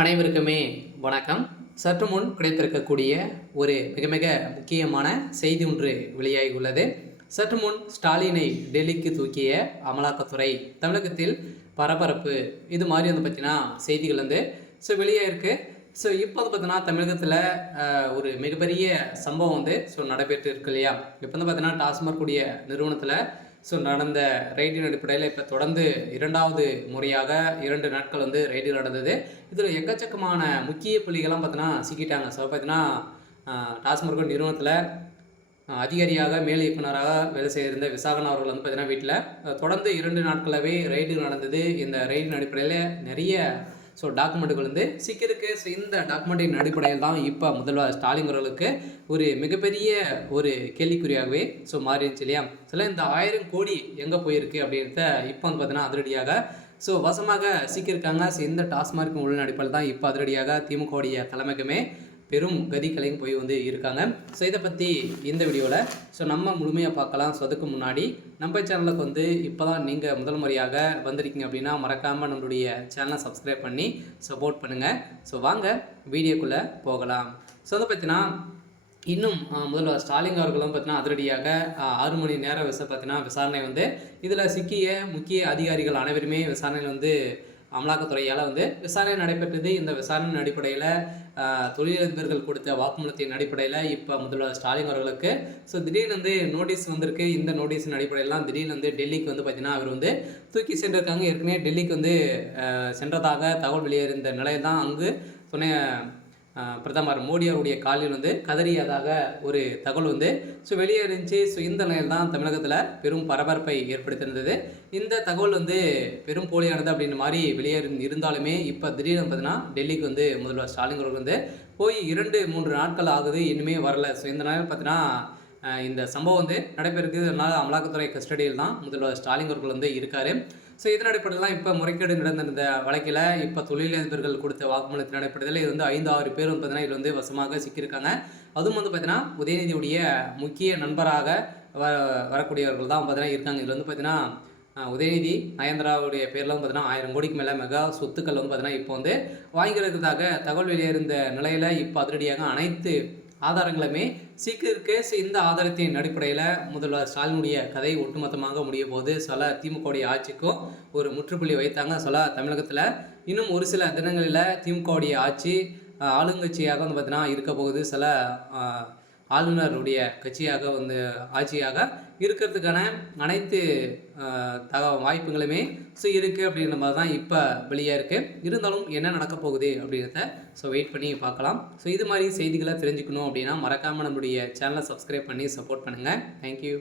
அனைவருக்குமே வணக்கம். சற்று முன் கிடைத்திருக்கக்கூடிய ஒரு மிக மிக முக்கியமான செய்தி ஒன்று வெளியாகி உள்ளது. சற்று முன் ஸ்டாலினை டெல்லிக்கு தூக்கிய அமலாக்கத்துறை தமிழகத்தில் பரபரப்பு, இது மாதிரி பார்த்தீங்கன்னா செய்திகள் வெளியாயிருக்கு. இப்போ பார்த்தீங்கன்னா தமிழகத்தில் ஒரு மிகப்பெரிய சம்பவம் நடைபெற்று இருக்கு இல்லையா. இப்போ பார்த்தீங்கன்னா டாஸ்மாக் கூடிய நிறுவனத்தில் நடந்த ரைடின் அடிப்படையில் இப்போ தொடர்ந்து இரண்டாவது முறையாக 2 நாட்கள் ரைடு நடந்தது. இதில் எக்கச்சக்கமான முக்கிய புள்ளிகள்லாம் பார்த்தீங்கன்னா சிக்கிட்டாங்க. பார்த்தீங்கன்னா டாஸ்மாக் நிறுவனத்தில் அதிகாரியாக மேல் இயக்குநராக வேலை செய்திருந்த விசாகன் அவர்கள் பார்த்தீங்கன்னா வீட்டில் தொடர்ந்து 2 நாட்களாகவே ரைடு நடந்தது. இந்த ரைடின் அடிப்படையில் நிறைய டாக்குமெண்ட்டுகள் சிக்கிருக்கு. இந்த டாக்குமெண்ட்டின் அடிப்படையில் தான் இப்போ முதல்வர் ஸ்டாலின் அவர்களுக்கு ஒரு மிகப்பெரிய ஒரு கேள்விக்குறியாகவே மாறிடுச்சு இல்லையா. இந்த 1000 கோடி எங்கே போயிருக்கு அப்படின்றத இப்போ பார்த்தீங்கன்னா அதிரடியாக வசமாக சிக்கியிருக்காங்க. இந்த டாஸ்மாக் ஊழல் அடிப்படையில் தான் இப்போ அதிரடியாக திமுகவுடைய தலைமைக்குமே பெரும் கதிகளையும் போய் இருக்காங்க. இதை பற்றி இந்த வீடியோவில் நம்ம முழுமையாக பார்க்கலாம். அதுக்கு முன்னாடி நம்ம சேனலுக்கு இப்போ தான் நீங்கள் முதல் முறையாக வந்திருக்கீங்க அப்படின்னா மறக்காமல் நம்மளுடைய சேனலை சப்ஸ்கிரைப் பண்ணி சப்போர்ட் பண்ணுங்கள். வாங்க வீடியோக்குள்ளே போகலாம். பார்த்தீங்கன்னா இன்னும் முதல்வர் ஸ்டாலின் அவர்களும் பார்த்தீங்கன்னா அதிரடியாக 6 மணி நேரம் பார்த்தீங்கன்னா விசாரணை இதில் சிக்கிய முக்கிய அதிகாரிகள் அனைவருமே விசாரணையில் அமலாக்கத்துறையால் விசாரணை நடைபெற்றது. இந்த விசாரணையின் அடிப்படையில் தொழிலதிபர்கள் கொடுத்த வாக்குமூலத்தின் அடிப்படையில் இப்போ முதல்வர் ஸ்டாலின் அவர்களுக்கு திடீர்னு நோட்டீஸ் வந்திருக்கு. இந்த நோட்டீஸின் அடிப்படையிலாம் திடீர்னு டெல்லிக்கு பார்த்தீங்கன்னா அவர் தூக்கி சென்றிருக்காங்க. ஏற்கனவே டெல்லிக்கு சென்றதாக தகவல் வெளியேறிந்த நிலையில் தான் அங்கு துணை பிரதமர் மோடி அவருடைய காலில் கதறியதாக ஒரு தகவல் வெளியேறிச்சு. இந்த நிலையில் தான் தமிழகத்தில் பெரும் பரபரப்பை ஏற்படுத்தியிருந்தது. இந்த தகவல் பெரும் போலியானது அப்படின்ற மாதிரி வெளியேறி இருந்தாலுமே இப்போ திடீர்னு பார்த்தீங்கன்னா டெல்லிக்கு முதல்வர் ஸ்டாலின் அவர்கள் போய் 2-3 நாட்கள் ஆகுது, இன்னுமே வரல. இந்த நேரம் பார்த்தீங்கன்னா இந்த சம்பவம் நடைபெறுக்கு. அதனால் அமலாக்கத்துறை கஸ்டடியில் தான் முதல்வர் ஸ்டாலின் அவர்கள் இருக்கார். இதன் அடிப்படையில் இப்போ முறைகேடு நடந்த வழக்கில் இப்போ தொழிலதிபர்கள் கொடுத்த வாக்குமூலத்தின் அடிப்படையில் இது 5-6 பேர் பார்த்தீங்கன்னா இதில் வசமாக சிக்கியிருக்காங்க. அதுவும் பார்த்தீங்கன்னா உதயநிதியுடைய முக்கிய நண்பராக வரக்கூடியவர்கள் தான் பார்த்தீங்கன்னா இருக்காங்க. இதில் பார்த்தீங்கன்னா உதயநிதி நயன்தாராவுடைய பேரில் பார்த்தீங்கன்னா 1000 கோடிக்கு மேலே மெகா சொத்துக்கள் பார்த்தீங்கன்னா இப்போ வாங்கிக்கிறதுக்காக தகவல் வெளியேறிந்த நிலையில் இப்போ அதிரடியாக அனைத்து ஆதாரங்களுமே சீக்கிருக்கு. இந்த ஆதாரத்தின் அடிப்படையில் முதல்வர் ஸ்டாலினுடைய கதை ஒட்டுமொத்தமாக முடிய போது திமுகவுடைய ஆட்சிக்கும் ஒரு முற்றுப்புள்ளி வைத்தாங்க. தமிழகத்தில் இன்னும் ஒரு சில தினங்களில் திமுகவுடைய ஆட்சி ஆளுங்கட்சியாக பார்த்தீங்கன்னா இருக்க போகுது. ஆளுநருடைய கட்சியாக ஆட்சியாக இருக்கிறதுக்கான அனைத்து வாய்ப்புகளுமே இருக்குது அப்படின்ற மாதிரி தான் இப்போ வெளியாக இருக்குது. இருந்தாலும் என்ன நடக்க போகுது அப்படின்றத வெயிட் பண்ணி பார்க்கலாம். இது மாதிரி செய்திகளை தெரிஞ்சுக்கணும் அப்படின்னா மறக்காமல் நம்மளுடைய சேனலை சப்ஸ்கிரைப் பண்ணி சப்போர்ட் பண்ணுங்கள். தேங்க்யூ.